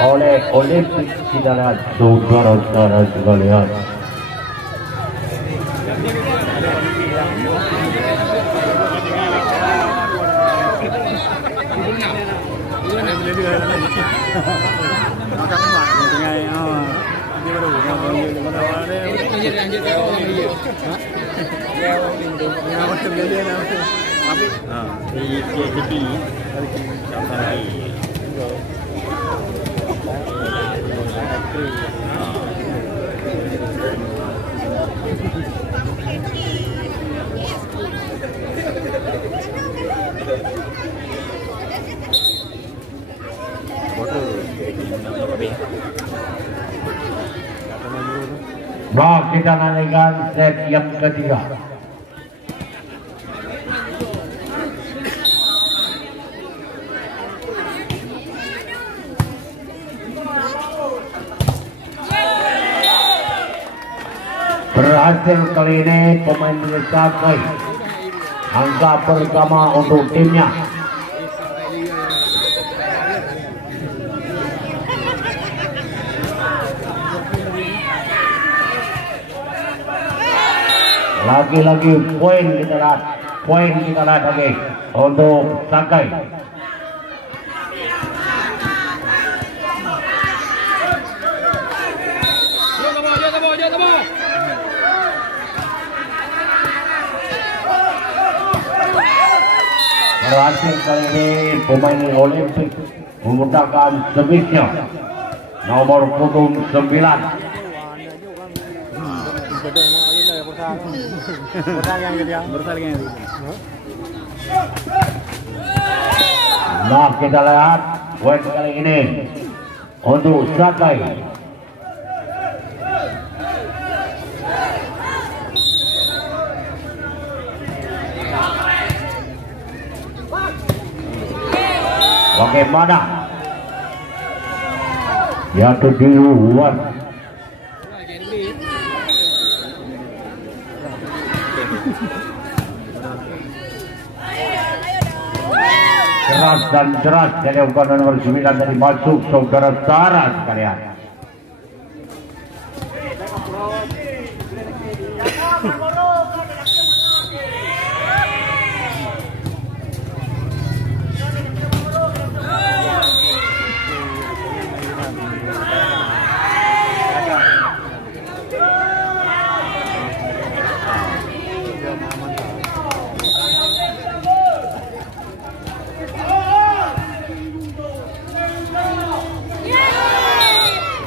oleh Olimpik Sidalat saudara-saudara sekalian. Nah, kita lanjutkan set yang ketiga. Berhasil kali ini pemain Sakai. Angka pertama untuk timnya. Lagi-lagi poin kita lihat lagi untuk Sakai. Berhasil kali ini pemain Olimpik menggunakan servisnya nomor punggung 9. Nah, kita lihat poin kali ini untuk Sakai. Bagaimana? Jatuh di luar. Keras dan deras dari umpan nomor 9 dari masuk saudara-saudara sekalian.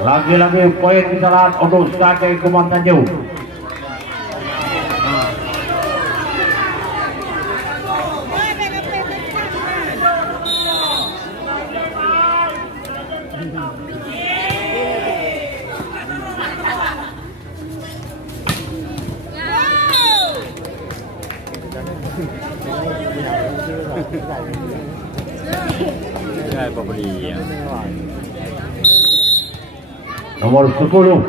Lagi-lagi poin kita lihat untuk Sakai Kuman Tanjung. Nomor 10.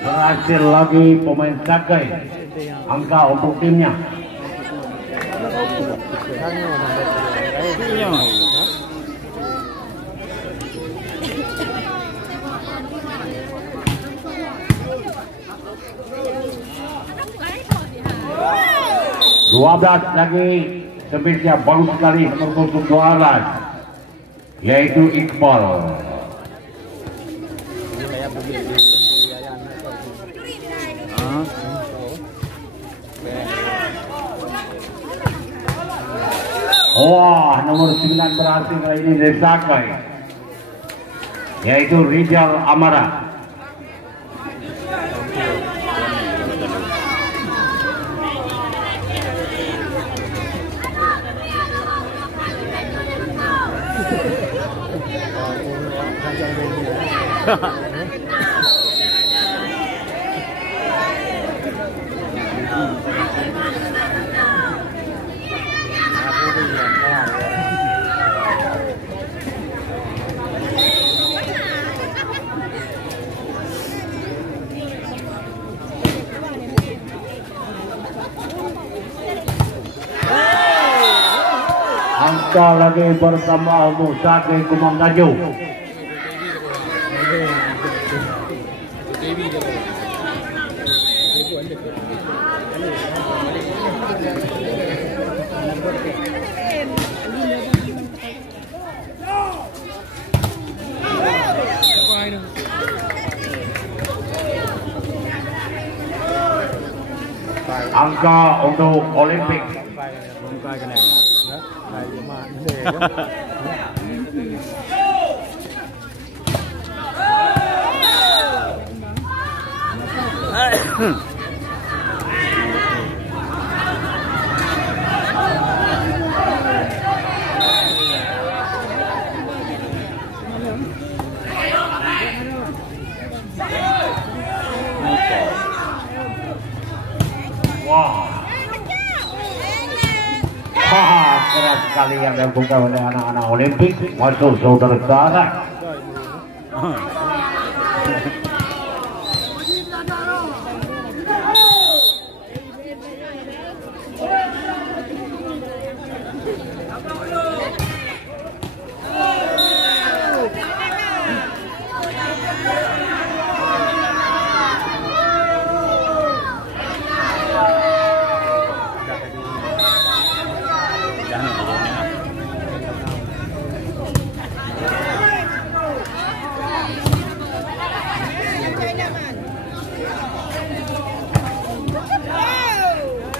Berhasil lagi pemain Sakai. Angka untuk timnya. Dua 12 lagi. Servisnya baru sekali untuk 12, yaitu Iqbal. Wah, nomor 9 berhasil kali ini dari Sakai, yaitu Rizal Amara. Angka lagi bersama untuk Sake Kumang Gaju. Angka untuk Olimpik. Wah, keras sekali yang dilakukan oleh anak-anak Olimpik masuk saudara-saudara.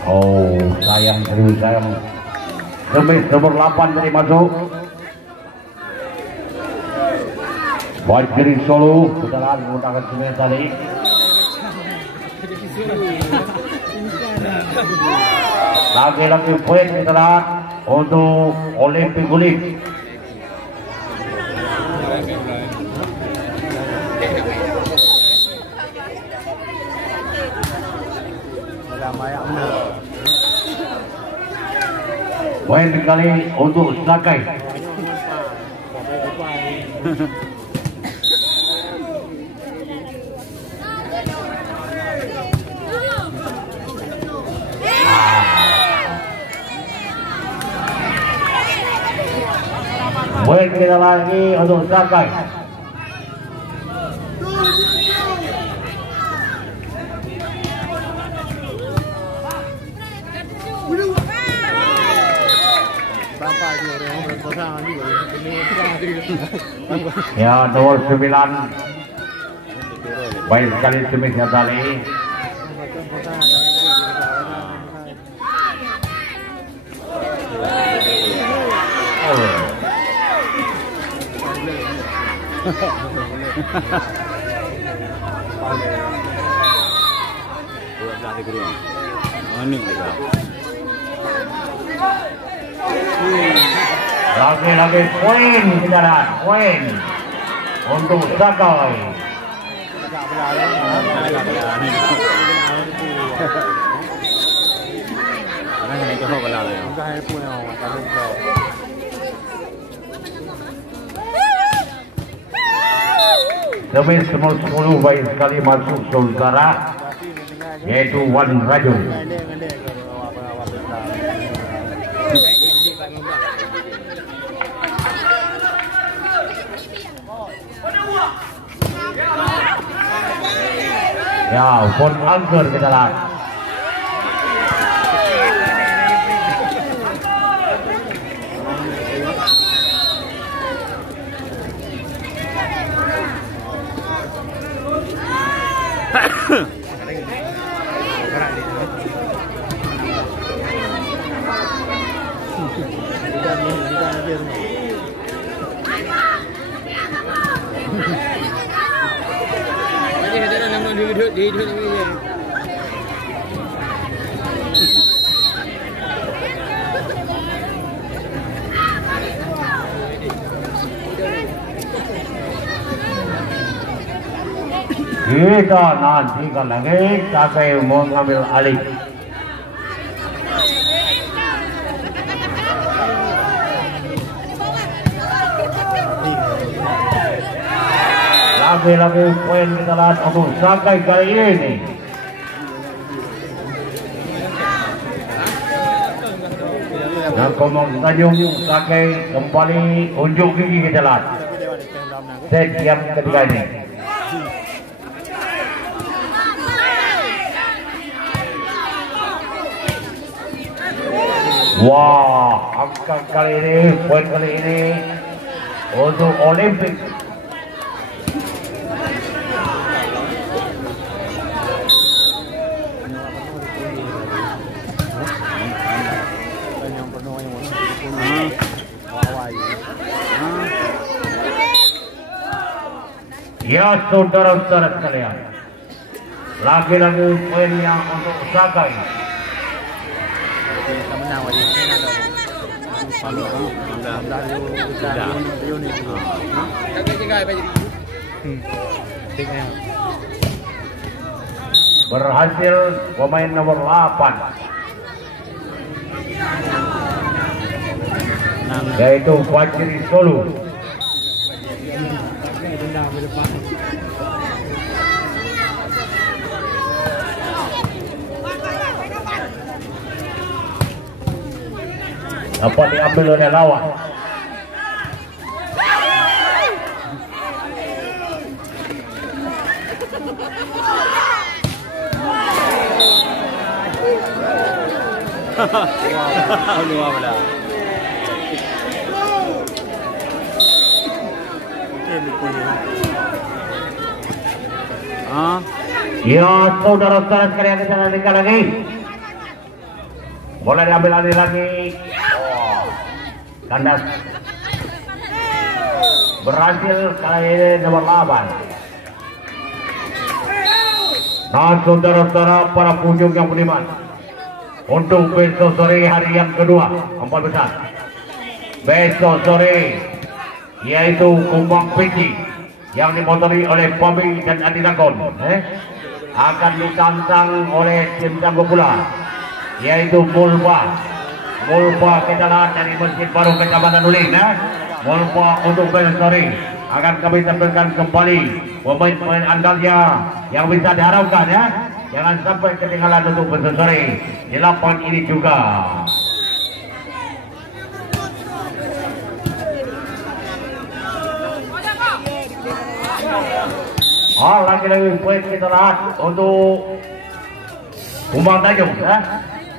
Oh, sayang. Semis nomor 8 dari masuk. Wajiri Solo setelah menggunakan semis tadi. Lagi-lagi poin setelah untuk Olimpik Kulit. Poin kali untuk Sakai. Poin kita lagi untuk Sakai. Ya, nomor 9 baik sekali semisnya tadi. Lagi-lagi poin kendaraan, poin untuk Sakai. Semis nomor 10 baik sekali masuk saudara, yaitu Wan Raju. Ya, pun angker kita lah. Kita nantikan lagi Sakai mau ngambil alih. Lagi-lagi poin kita lihat untuk Sakai kali ini. Dan Komang Tanjung Sakai kembali unjuk gigi ke jalan. Set yang ketiga ini. Wah, angka kali ini, poin kali ini untuk Olimpik. Ya saudara-saudara sekalian, lagi-lagi poin yang untuk Sakai. Berhasil pemain nomor 8 yaitu Fajri Solo. Dapat diambil oleh lawan. Ya saudara-saudara sekalian, kita nantikan lagi. Boleh diambil alih lagi. Kandas berhasil kali ini nomor 8. Nah saudara-saudara para pengunjung yang budiman, untuk besok sore hari yang kedua 4 besar besok sore, yaitu Kumbang Pici yang dimotori oleh Pabi dan Adi Dagon akan ditantang oleh tim Tangguh pula, yaitu Mulba Kedalah dari Masjid Baru Kecamatan Ulin. Mulba untuk besok sore akan kami tampilkan kembali pemain-pemain andalnya yang bisa diharapkan ya. Jangan sampai ketinggalan untuk besok sore di lapangan ini juga. Lagi-lagi poin kita lihat untuk Kumbang Tanjung ya.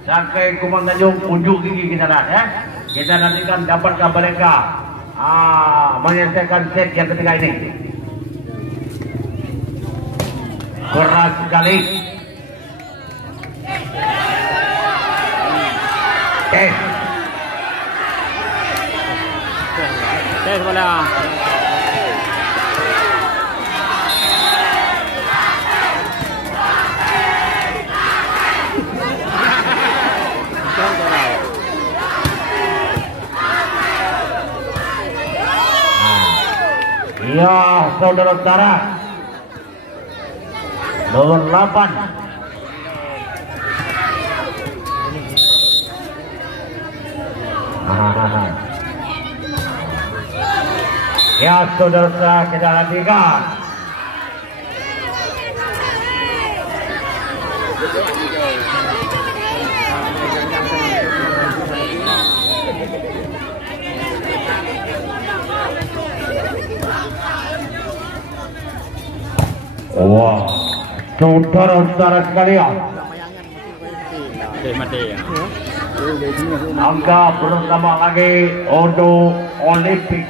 Sampai Kumbang Tanjung unjuk gigi kita lihat ya. Kita nantikan dapatkah mereka menyelesaikan set yang ketiga ini. Keras sekali. Tes bola. Ya saudara-saudara, nomor 8 ya saudara-saudara, kita lanjutkan. Wah, saudara-saudara sekalian, angka pertama lagi untuk Olimpik.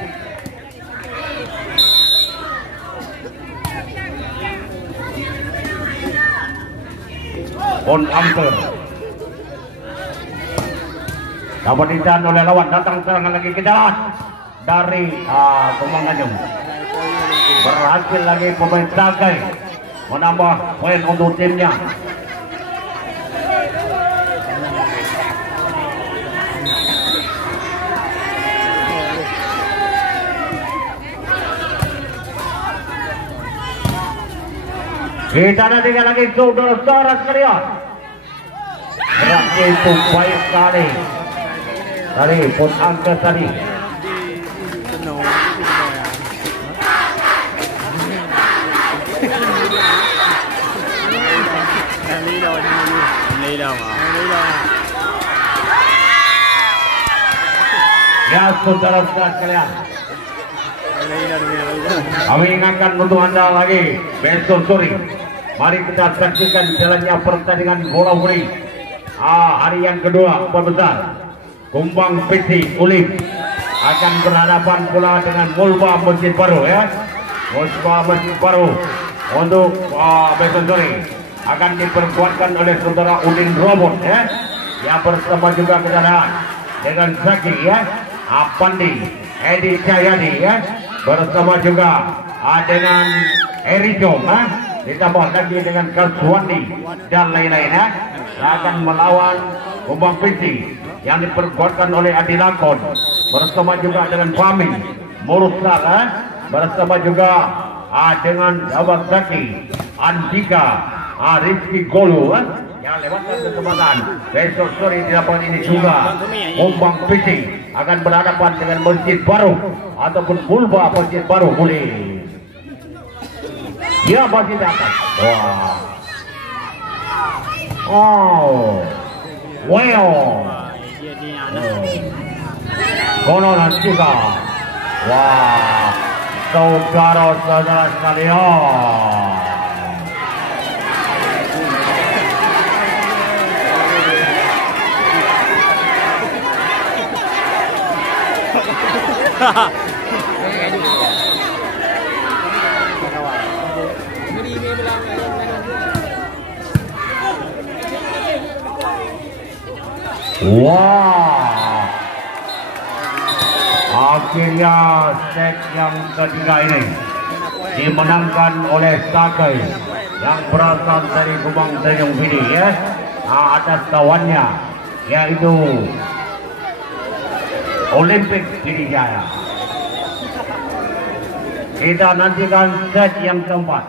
On angker dapat ditahan oleh lawan. Datang serangan lagi ke jalan dari Kumbang Tanjung. Berhasil lagi pemain Sakai menambah poin untuk timnya. Kita nantikan lagi saudara-saudara sekalian. Gerak itu baik sekali dari pun angka tadi. Ya, saudara-saudara sekalian, kami ingatkan untuk Anda lagi besok sore. Mari kita saksikan jalannya pertandingan bola voli hari yang kedua, empat besar. Kumbang PC Ulim akan berhadapan pula dengan Mulba Masjid Baru ya. Mulba Masjid Baru untuk besok sore akan diperkuatkan oleh saudara Udin Robot ya. Yang bersama juga kendaraan dengan Zaki ya, Pandi, Edi Cahyadi ya, bersama juga dengan Erijo ditambah lagi dengan Kaswandi dan lain-lain ya, akan melawan Kumbang PC yang diperkuatkan oleh Adi Lakon bersama juga dengan Fahmi Mursal bersama juga dengan Abang Zaki, Andika, Rizky Golu yang lewatkan kesempatan besok sore di lapangan ini juga. Kumbang PC akan berhadapan dengan Masjid Baru ataupun Mulba Masjid Baru boleh. Ya, masih datang. Wah. Oh. Wow. Konon juga. Wah. Saudara-saudara sekalian. Wah, akhirnya set yang ketiga ini dimenangkan oleh Sakai yang berasal dari Kumbang Tanjung Pidi ya, atas kawannya yaitu Olimpik Pidijaya. Kita nantikan set yang keempat.